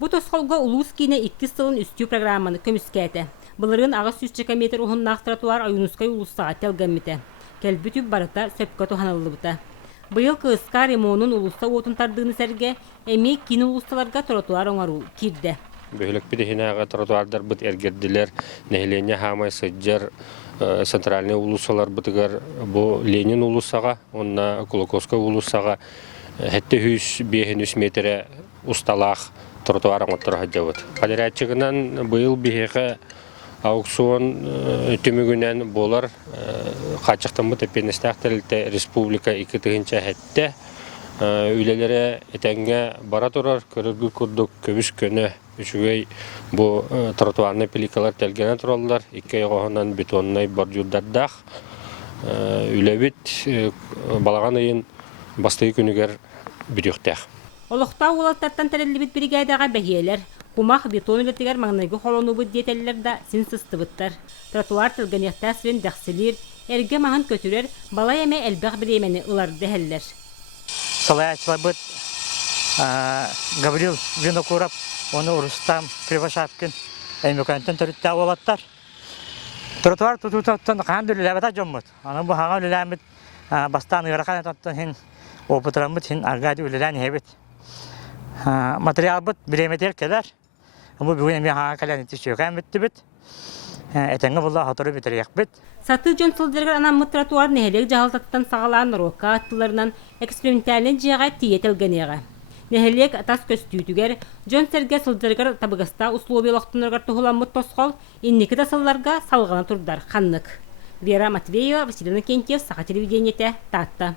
Бу тосқолға улус кейіне 2 сылын үстүү программаны көміскәті. Бұлырын ағыз 100 метр ұғыннақ тротуар айынускай улуссаға телгәмміті. Кәлбі түп барыта сөпкі туханылы бұта. Бұйыл кыыска ремонун улуста отын тардығыны сәрге, әме кейіні улусталарға тротуар оңару кирді. Бөйлік бідігінәға тротуардар бұт әргерділер, нәхілене хамай сыджар, центральный улусалар бұтығар, бұ Ленин улусаға, онна Кулаковская улусаға, әтті 100-500 метрі ұсталақ тротуар оңаттырға жауыд. Қадырәтчігінен бұйыл бігеға аукцион түмігінен болар қачықтан бұт әпеністәқ тәрілті республика 2-тігінші әтті. Үйлелері әтәңге бара тұрар, көріргі күрдік көбіс көні үшігей бұл тротуарны пеликалар тәлгені тұралылар. 2 айғағынан бетоннай бар жүрдардақ. Үйлебет балаған айын бастығы күнігер бүріқтәқ. Олықта олаттаттан тәрелі бригадаға бәгелер. Кумақ бетон үлетігер маңнайғы қолыны бұд детелілер да син сысты бұттар. Тротуар тәлгенектә сірен дәқсілер, әрге маған көтірер, бала әме әлбәқ біремені ұлар дәхәлілер. Салаячла быт Гаврил Винокуров, оны Рустам Кривошапкин, әймекәнтен түрітті олаттар. Тротуар тұтуттан қанды үліләбіта жоммыд. Аны бұл хаға үліләмід бастан ұйрақан әтаттан хен опытырамыд хен аргады үлілән хебет. Материал бұт біреметер келер. Бұл бүгін әме хаға кәлән етіші өкәмітті біт. Әтәңі бұлда хатыры бітірек біт. Саты жон сылдырғар анамы тротуар нәхелек жағалтаттан сағалан рока аттыларынан экспериментален жиға тиетелгенеға. Нәхелек тас көстүйтігер, жон сәрге сылдырғар табығыста условия лоқтынырғар тұғыламыд тосқол, иннекі тасылларға салғана тұрдар қаннық. Вера Матвеева, Василина Кентьев, Саха телевидениеті, Татта.